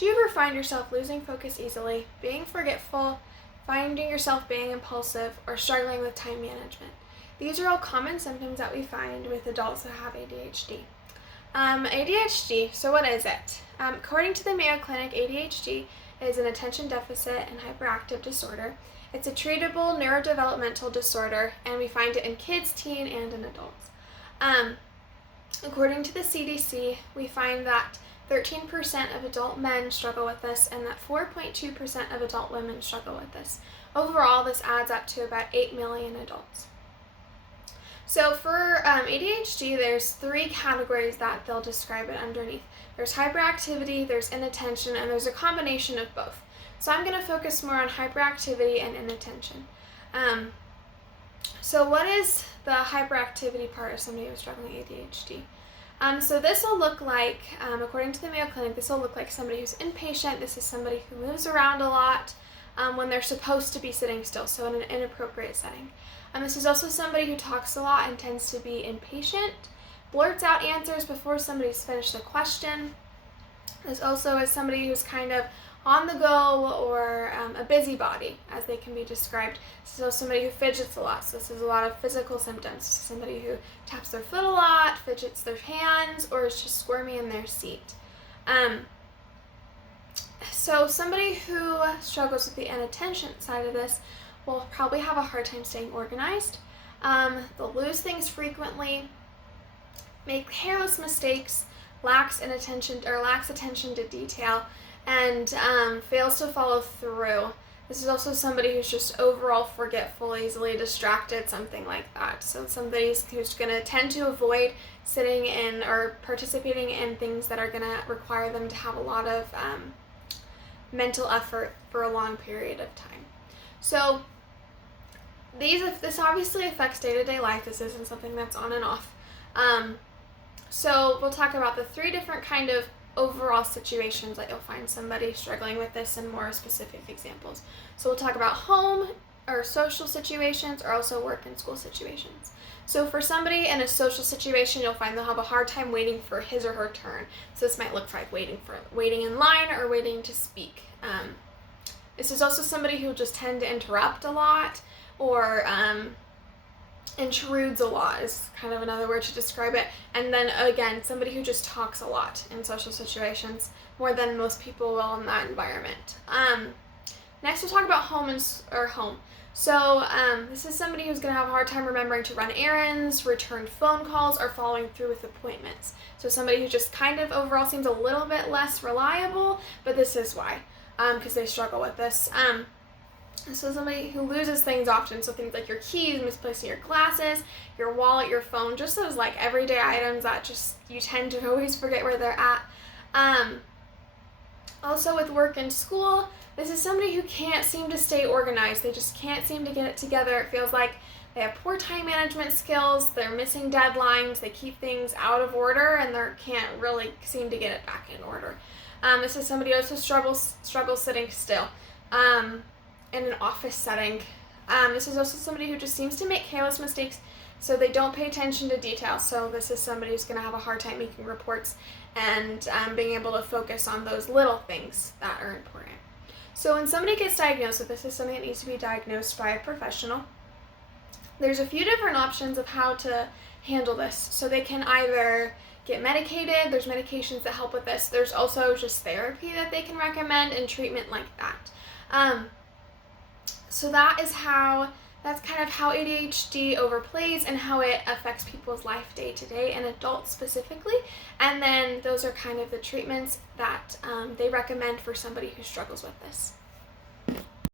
Do you ever find yourself losing focus easily, being forgetful, finding yourself being impulsive, or struggling with time management? These are all common symptoms that we find with adults that have ADHD. ADHD, so what is it? According to the Mayo Clinic, ADHD is an attention deficit and hyperactive disorder. It's a treatable neurodevelopmental disorder, and we find it in kids, teen, and in adults. According to the CDC, we find that 13% of adult men struggle with this, and that 4.2% of adult women struggle with this. Overall, this adds up to about 8 million adults. So for ADHD, there's 3 categories that they'll describe it underneath. There's hyperactivity, there's inattention, and there's a combination of both. So I'm going to focus more on hyperactivity and inattention. So what is the hyperactivity part of somebody who's struggling with ADHD? So this will look like, according to the Mayo Clinic, this will look like somebody who's impatient. This is somebody who moves around a lot when they're supposed to be sitting still, so in an inappropriate setting. This is also somebody who talks a lot and tends to be impatient, blurts out answers before somebody's finished the question. This also is somebody who's kind of on the go or a busybody, as they can be described. So somebody who fidgets a lot. So this is a lot of physical symptoms. Somebody who taps their foot a lot, fidgets their hands, or is just squirmy in their seat. So somebody who struggles with the inattention side of this will probably have a hard time staying organized. They'll lose things frequently, make careless mistakes, lacks attention to detail, and fails to follow through. This is also somebody who's just overall forgetful, easily distracted, something like that. So somebody who's going to tend to avoid sitting in or participating in things that are going to require them to have a lot of mental effort for a long period of time. So this obviously affects day-to-day life. This isn't something that's on and off. So we'll talk about the 3 different kind of overall situations that you'll find somebody struggling with this and more specific examples. So we'll talk about home or social situations, or also work and school situations. So for somebody in a social situation, you'll find they'll have a hard time waiting for his or her turn. So this might look like waiting in line or waiting to speak. This is also somebody who just tend to interrupt a lot, or intrudes a lot is kind of another word to describe it. And then again, somebody who just talks a lot in social situations, more than most people will in that environment. Next we'll talk about home. So this is somebody who's going to have a hard time remembering to run errands, return phone calls, or following through with appointments. So somebody who just kind of overall seems a little bit less reliable, but this is why, because they struggle with this. So somebody who loses things often, so things like your keys, misplacing your glasses, your wallet, your phone, just those like everyday items that just you tend to always forget where they're at. Also with work and school, this is somebody who can't seem to stay organized. They just can't seem to get it together. It feels like they have poor time management skills, they're missing deadlines, they keep things out of order, and they can't really seem to get it back in order. This is somebody who also struggles sitting still. In an office setting. This is also somebody who just seems to make careless mistakes, so they don't pay attention to detail. So this is somebody who's going to have a hard time making reports and being able to focus on those little things that are important. So when somebody gets diagnosed, so this is something that needs to be diagnosed by a professional, there's a few different options of how to handle this. So they can either get medicated, there's medications that help with this. There's also just therapy that they can recommend and treatment like that. So that's kind of how ADHD overplays and how it affects people's life day to day, and adults specifically. And then those are kind of the treatments that they recommend for somebody who struggles with this.